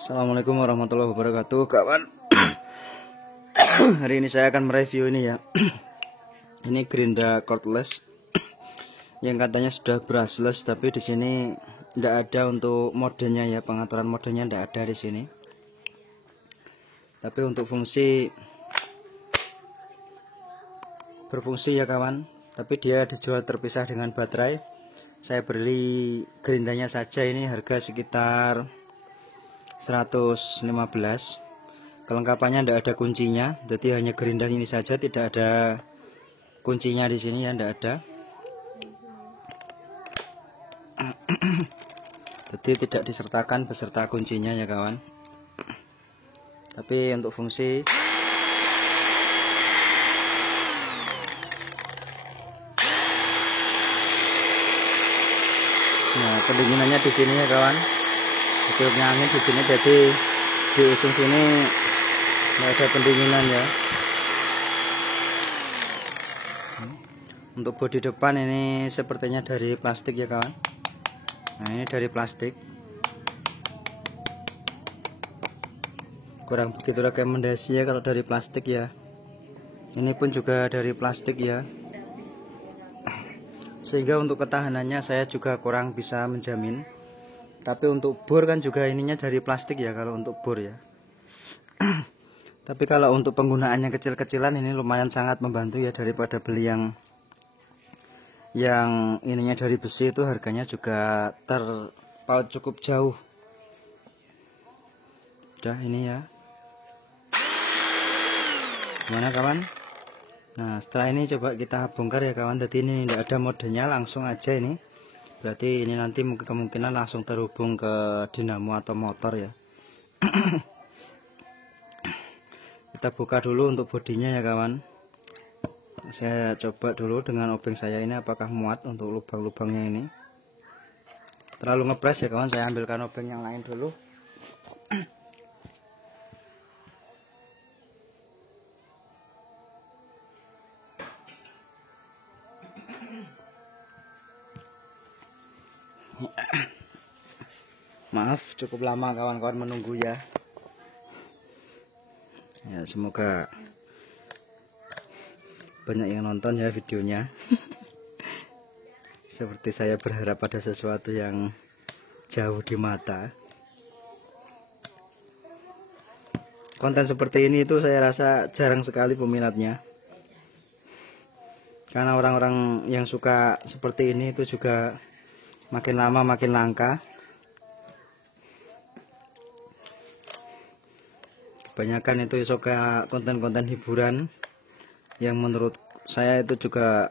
Assalamualaikum warahmatullahi wabarakatuh, kawan. Hari ini saya akan mereview ini ya. Ini gerinda cordless yang katanya sudah brushless, tapi di sini tidak ada untuk modenya ya, pengaturan modenya tidak ada di sini. Tapi untuk berfungsi ya kawan. Tapi dia dijual terpisah dengan baterai. Saya beli gerindanya saja, ini harga sekitar 115. Kelengkapannya tidak ada kuncinya, jadi hanya gerinda ini saja, tidak ada kuncinya di sini ya, tidak ada. Jadi tidak disertakan beserta kuncinya ya kawan. Tapi untuk fungsi pendinginannya di sini ya kawan. Tiupnya angin di sini, jadi di ujung sini nggak ada pendinginan ya. Untuk bodi depan ini sepertinya dari plastik ya kawan. Nah, ini dari plastik. Kurang begitu rekomendasi ya kalau dari plastik ya. Ini pun juga dari plastik ya. Sehingga untuk ketahanannya saya juga kurang bisa menjamin. Tapi untuk bor kan juga ininya dari plastik ya kalau untuk bor ya. Tapi kalau untuk penggunaannya kecil-kecilan ini lumayan sangat membantu ya, daripada beli yang ininya dari besi, itu harganya juga terpaut cukup jauh. Udah ini ya. Gimana kawan? Nah setelah ini coba kita bongkar ya kawan. Jadi ini tidak ada modenya, langsung aja ini. Berarti ini nanti kemungkinan langsung terhubung ke dinamo atau motor ya. Kita buka dulu untuk bodinya ya kawan. Saya coba dulu dengan obeng saya ini apakah muat untuk lubang-lubangnya ini. Terlalu ngepres ya kawan, saya ambilkan obeng yang lain dulu. Maaf cukup lama kawan-kawan menunggu ya. Ya semoga banyak yang nonton ya videonya. Seperti saya berharap ada sesuatu yang jauh di mata. Konten seperti ini itu saya rasa jarang sekali peminatnya. Karena orang-orang yang suka seperti ini itu juga makin lama makin langka. Kebanyakan itu suka konten-konten hiburan yang menurut saya itu juga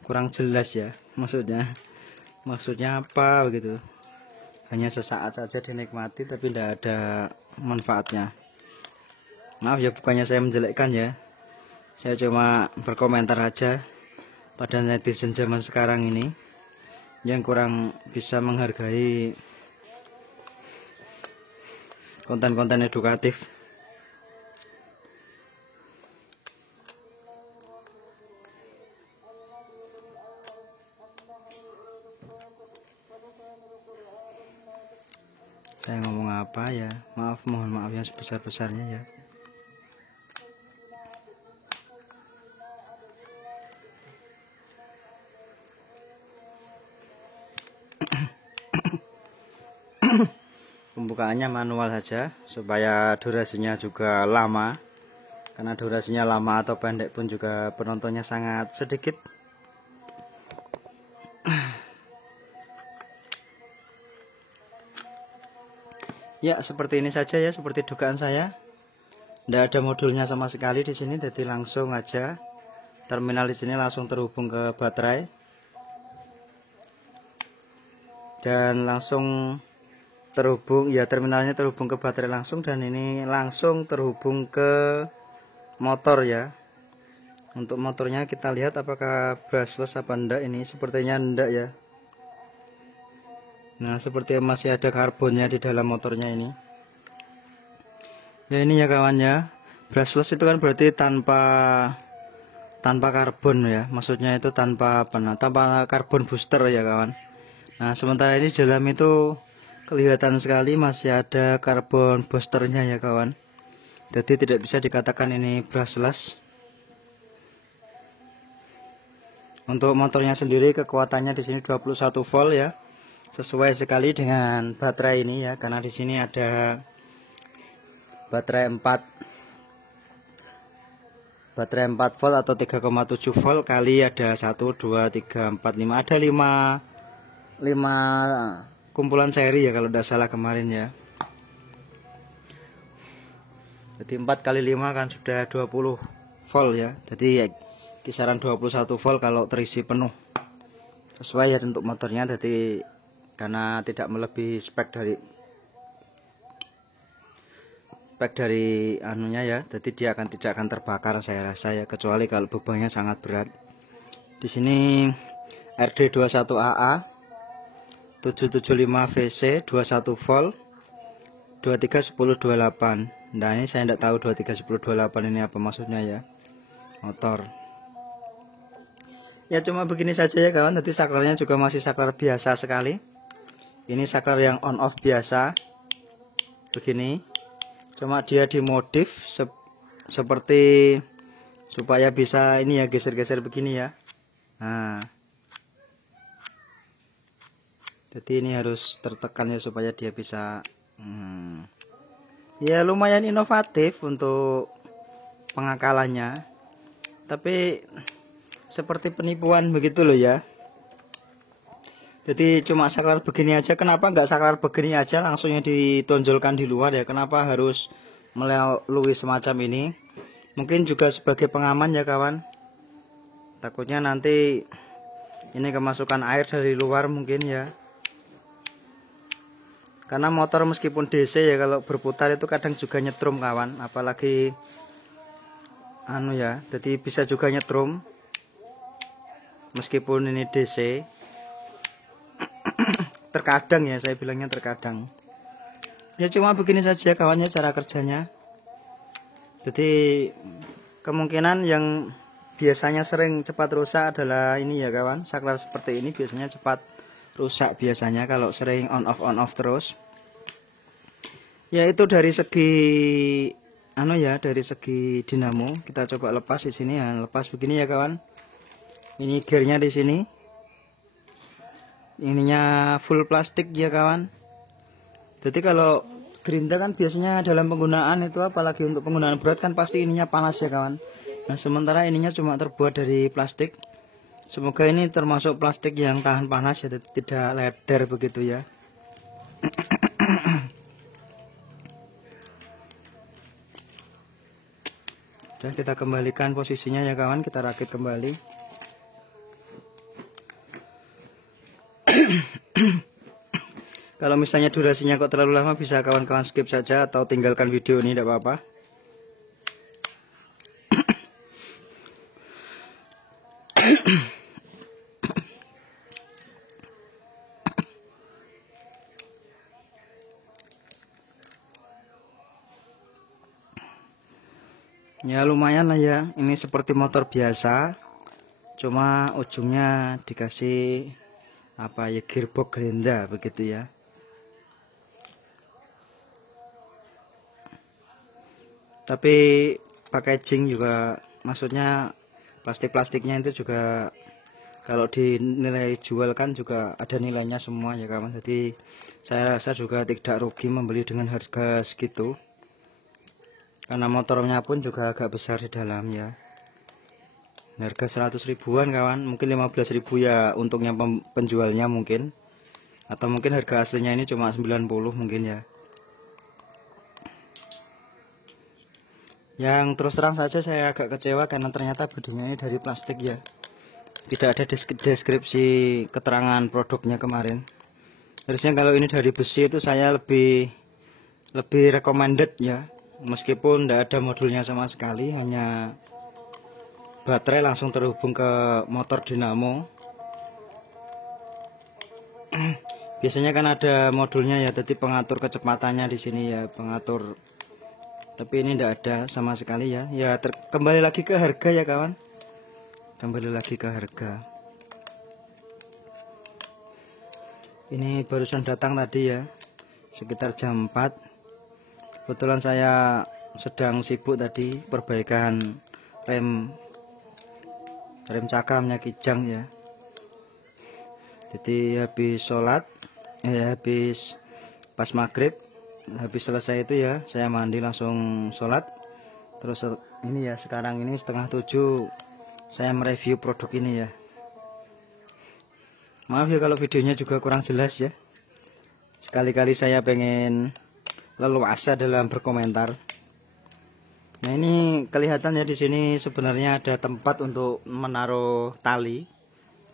kurang jelas ya, maksudnya apa begitu, hanya sesaat saja dinikmati tapi tidak ada manfaatnya. Maaf ya, bukannya saya menjelekkan ya, saya cuma berkomentar aja pada netizen zaman sekarang ini yang kurang bisa menghargai konten-konten edukatif. Saya ngomong apa ya, mohon maaf yang sebesar-besarnya ya. Pembukaannya manual saja supaya durasinya juga lama. Karena durasinya lama atau pendek pun juga penontonnya sangat sedikit. Ya seperti ini saja ya, seperti dugaan saya. Tidak ada modulnya sama sekali di sini, jadi langsung aja terminal di sini langsung terhubung ke baterai dan langsung terhubung ya, terminalnya terhubung ke baterai langsung, dan ini langsung terhubung ke motor ya. Untuk motornya kita lihat apakah brushless apa enggak. Ini sepertinya enggak ya. Nah seperti masih ada karbonnya di dalam motornya ini ya. Ini ya kawan ya, brushless itu kan berarti tanpa karbon ya, maksudnya itu tanpa karbon booster ya kawan. Nah sementara ini di dalam itu kelihatan sekali masih ada karbon boosternya ya kawan. Jadi tidak bisa dikatakan ini brushless. Untuk motornya sendiri kekuatannya di sini 21 volt ya. Sesuai sekali dengan baterai ini ya, karena di sini ada baterai 4 volt atau 3,7 volt kali ada 1 2 3 4 5, ada 5 kumpulan seri ya kalau tidak salah kemarin ya. Jadi 4 kali 5 kan sudah 20 volt ya. Jadi ya, kisaran 21 volt kalau terisi penuh. Sesuai ya untuk motornya, jadi karena tidak melebihi spek dari anunya ya, jadi dia tidak akan terbakar saya rasa ya, kecuali kalau bebannya sangat berat. Di sini RD21AA 775 VC 21 volt 231028. Nah ini saya tidak tahu 231028 ini apa maksudnya ya, motor ya. Cuma begini saja ya kawan. Nanti saklarnya juga masih saklar biasa sekali. Ini saklar yang on off biasa begini, cuma dia dimodif seperti supaya bisa ini ya, geser-geser begini ya. Nah jadi ini harus tertekan ya supaya dia bisa ya lumayan inovatif untuk pengakalannya, tapi seperti penipuan begitu loh ya. Jadi cuma saklar begini aja, kenapa nggak saklar begini aja langsungnya ditonjolkan di luar ya, kenapa harus melalui semacam ini? Mungkin juga sebagai pengaman ya kawan, takutnya nanti ini kemasukan air dari luar mungkin ya. Karena motor meskipun DC ya, kalau berputar itu kadang juga nyetrum kawan, apalagi anu ya, jadi bisa juga nyetrum meskipun ini DC. Terkadang ya, saya bilangnya terkadang. Ya cuma begini saja kawannya cara kerjanya. Jadi kemungkinan yang biasanya sering cepat rusak adalah ini ya kawan, saklar seperti ini biasanya cepat rusak biasanya kalau sering on off terus. Ya itu dari segi anu ya, dari segi dinamo. Kita coba lepas di sini ya, lepas begini ya kawan. Ini gearnya di sini. Ininya full plastik ya kawan. Jadi kalau gerinda kan biasanya dalam penggunaan itu, apalagi untuk penggunaan berat kan pasti ininya panas ya kawan. Nah sementara ininya cuma terbuat dari plastik. Semoga ini termasuk plastik yang tahan panas ya, tidak leder begitu ya. Sudah, kita kembalikan posisinya ya kawan, kita rakit kembali. Kalau misalnya durasinya kok terlalu lama, bisa kawan-kawan skip saja atau tinggalkan video ini, tidak apa-apa. Ya lumayan lah ya, ini seperti motor biasa, cuma ujungnya dikasih apa ya, gearbox gerinda begitu ya. Tapi packaging juga, maksudnya plastik-plastiknya itu juga kalau dinilai jual kan juga ada nilainya semua ya kawan. Jadi saya rasa juga tidak rugi membeli dengan harga segitu, karena motornya pun juga agak besar di dalam ya. Harga 100 ribuan kawan, mungkin 15.000 ya untungnya penjualnya mungkin, atau mungkin harga aslinya ini cuma 90 mungkin ya. Yang terus terang saja saya agak kecewa karena ternyata bodinya ini dari plastik ya. Tidak ada deskripsi keterangan produknya kemarin. Harusnya kalau ini dari besi itu saya lebih recommended ya. Meskipun tidak ada modulnya sama sekali, hanya baterai langsung terhubung ke motor dinamo. Biasanya kan ada modulnya ya, jadi pengatur kecepatannya di sini ya, pengatur. Tapi ini tidak ada sama sekali ya. Ya kembali lagi ke harga ya kawan. Kembali lagi ke harga. Ini barusan datang tadi ya. sekitar jam 4. Kebetulan saya sedang sibuk tadi perbaikan rem cakramnya Kijang ya. Jadi habis sholat habis pas maghrib, habis selesai itu ya saya mandi langsung sholat. Terus ini ya sekarang ini setengah 7 saya mereview produk ini ya. Maaf ya kalau videonya juga kurang jelas ya. Sekali-kali saya pengen leluasa dalam berkomentar. Nah ini kelihatan ya, di sini sebenarnya ada tempat untuk menaruh tali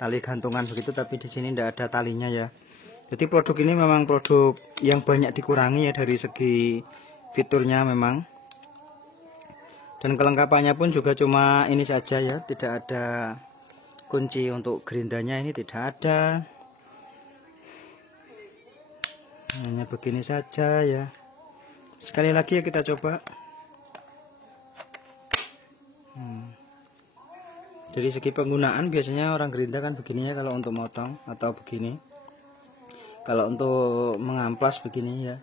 gantungan begitu, tapi di sini tidak ada talinya ya. Jadi produk ini memang produk yang banyak dikurangi ya dari segi fiturnya memang. Dan kelengkapannya pun juga cuma ini saja ya, tidak ada kunci untuk gerindanya, ini tidak ada. Hanya begini saja ya. Sekali lagi ya kita coba. Dari segi penggunaan biasanya orang gerinda kan begini ya kalau untuk motong, atau begini kalau untuk mengamplas begini ya.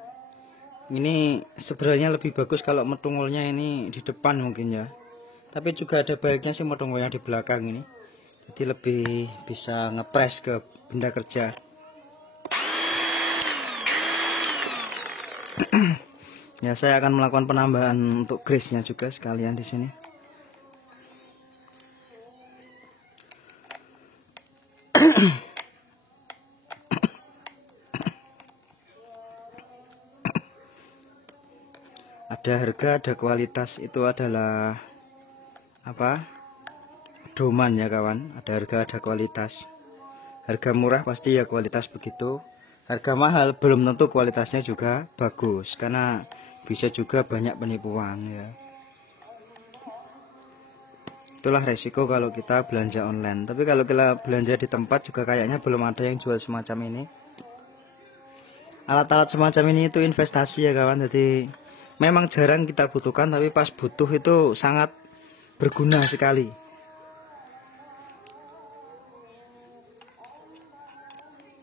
Ini sebenarnya lebih bagus kalau metungulnya ini di depan mungkin ya, tapi juga ada baiknya sih metungulnya di belakang ini, jadi lebih bisa ngepres ke benda kerja. Ya saya akan melakukan penambahan untuk grease-nya juga sekalian di sini. Ada harga, ada kualitas, itu adalah apa? Doman ya kawan. Ada harga, ada kualitas. Harga murah pasti ya kualitas begitu. Harga mahal belum tentu kualitasnya juga bagus, karena bisa juga banyak penipuan ya. Itulah resiko kalau kita belanja online. Tapi kalau kita belanja di tempat juga kayaknya belum ada yang jual semacam ini. Alat-alat semacam ini itu investasi ya kawan. Jadi memang jarang kita butuhkan, tapi pas butuh itu sangat berguna sekali.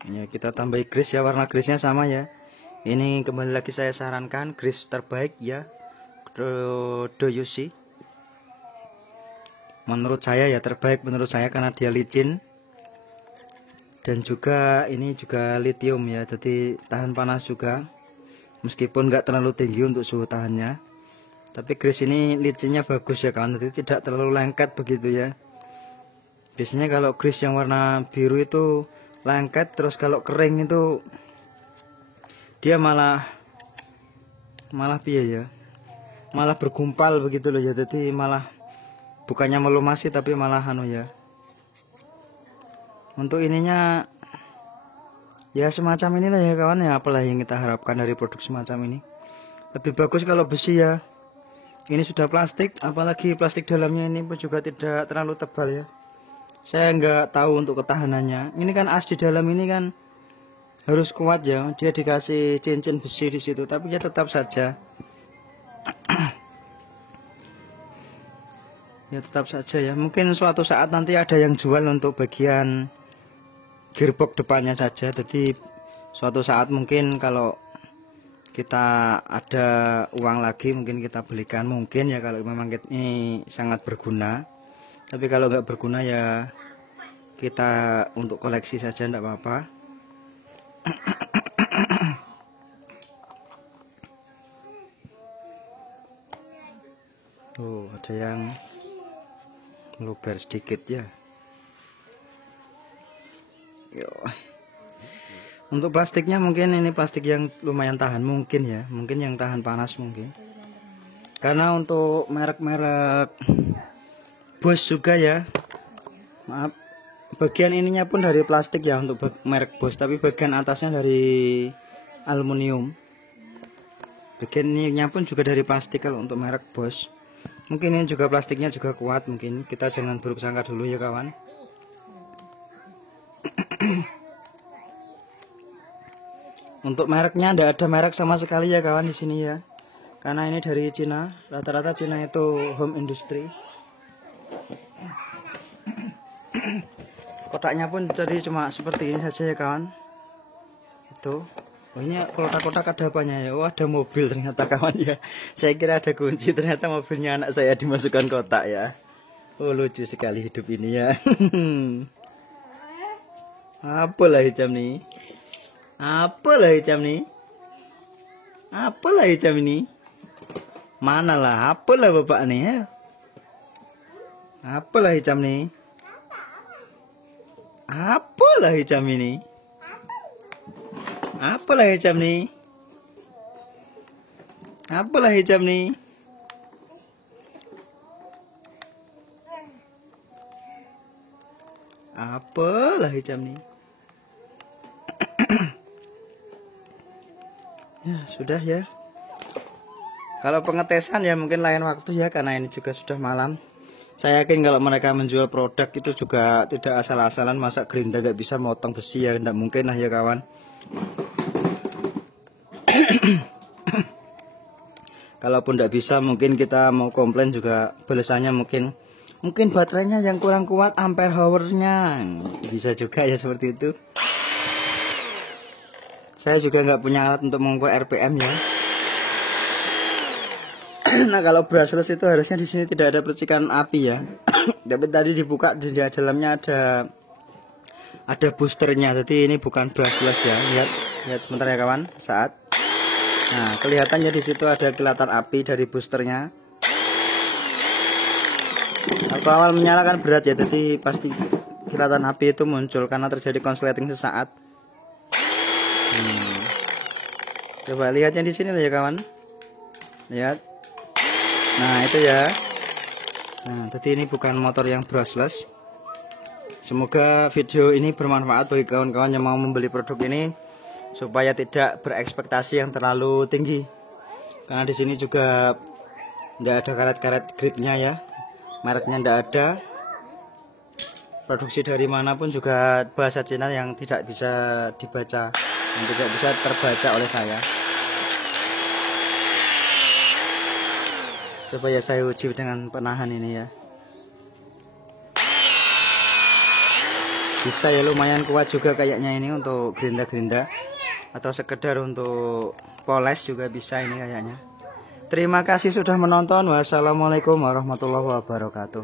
Ya, kita tambah grease ya, warna grease-nya sama ya. Ini kembali lagi saya sarankan grease terbaik ya, Doyushi. Menurut saya ya terbaik menurut saya, karena dia licin dan juga ini juga lithium ya, jadi tahan panas juga. Meskipun nggak terlalu tinggi untuk suhu tahannya, tapi grease ini licinnya bagus ya kawan, jadi tidak terlalu lengket begitu ya. Biasanya kalau grease yang warna biru itu lengket, terus kalau kering itu dia malah piye ya, malah bergumpal begitu loh ya. Jadi malah bukannya melumasi tapi malah anu ya. Untuk ininya ya semacam inilah ya kawan ya, apalah yang kita harapkan dari produk semacam ini. Lebih bagus kalau besi ya. Ini sudah plastik, apalagi plastik dalamnya ini pun juga tidak terlalu tebal ya. Saya nggak tahu untuk ketahanannya. Ini kan as di dalam ini kan harus kuat ya. Dia dikasih cincin besi di situ, tapi ya tetap saja. Ya tetap saja ya. Mungkin suatu saat nanti ada yang jual untuk bagian gearbox depannya saja. Jadi suatu saat mungkin kalau kita ada uang lagi mungkin kita belikan, mungkin ya kalau memang ini sangat berguna. Tapi kalau nggak berguna ya kita untuk koleksi saja, enggak apa-apa. Oh, ada yang meluber sedikit ya. Yo. Untuk plastiknya mungkin ini plastik yang lumayan tahan mungkin ya, mungkin yang tahan panas mungkin. Karena untuk merek-merek Bosch juga ya, maaf, bagian ininya pun dari plastik ya untuk merek Bosch, tapi bagian atasnya dari aluminium. Bagian ininya pun juga dari plastik kalau untuk merek Bosch. Mungkin ini juga plastiknya juga kuat, mungkin kita jangan buruk sangka dulu ya kawan. Untuk mereknya tidak ada merek sama sekali ya kawan di sini ya, karena ini dari Cina. Rata-rata Cina itu home industry. Kotaknya pun tadi cuma seperti ini saja ya kawan. Itu Oh, ini kotak-kotak ada apanya ya? Oh, ada mobil ternyata kawan ya. Saya kira ada kunci, ternyata mobilnya anak saya dimasukkan kotak ya. Oh, lucu sekali hidup ini ya. Apalah hijau nih? Apalah hijau nih? Apalah hijau ini? Manalah? Apalah bapak nih ya? Apalah hijau nih? Apalah hijau ini? Apalah hijab nih? Apalah hijab nih? Apalah hijab nih? Ya sudah ya. Kalau pengetesan ya mungkin lain waktu ya, karena ini juga sudah malam. Saya yakin kalau mereka menjual produk itu juga tidak asal-asalan. Masa Gerinda gak bisa motong besi ya? Tidak mungkin lah ya kawan. Kalaupun tidak bisa, mungkin kita mau komplain juga balasannya mungkin baterainya yang kurang kuat, ampere hour-nya bisa juga ya, seperti itu. Saya juga nggak punya alat untuk mengukur RPM ya. Nah, kalau brushless itu harusnya di sini tidak ada percikan api ya. Tapi tadi dibuka, di dalamnya ada boosternya. Jadi ini bukan brushless ya. Lihat sebentar ya kawan. Nah, kelihatannya di situ ada kilatan api dari boosternya. Waktu awal menyala kan berat ya, jadi pasti kilatan api itu muncul karena terjadi konsleting sesaat. Coba lihatnya di sini ya kawan. Lihat. Nah, itu ya. Nah, jadi ini bukan motor yang brushless. Semoga video ini bermanfaat bagi kawan-kawan yang mau membeli produk ini, supaya tidak berekspektasi yang terlalu tinggi. Karena di sini juga tidak ada karet-karet gripnya ya, mereknya tidak ada, produksi dari manapun juga bahasa Cina yang tidak bisa dibaca, yang tidak bisa terbaca oleh saya. Coba ya saya uji dengan penahan ini ya. Bisa ya, lumayan kuat juga kayaknya ini untuk gerinda-gerinda, atau sekedar untuk poles juga bisa ini kayaknya. Terima kasih sudah menonton. Wassalamualaikum warahmatullahi wabarakatuh.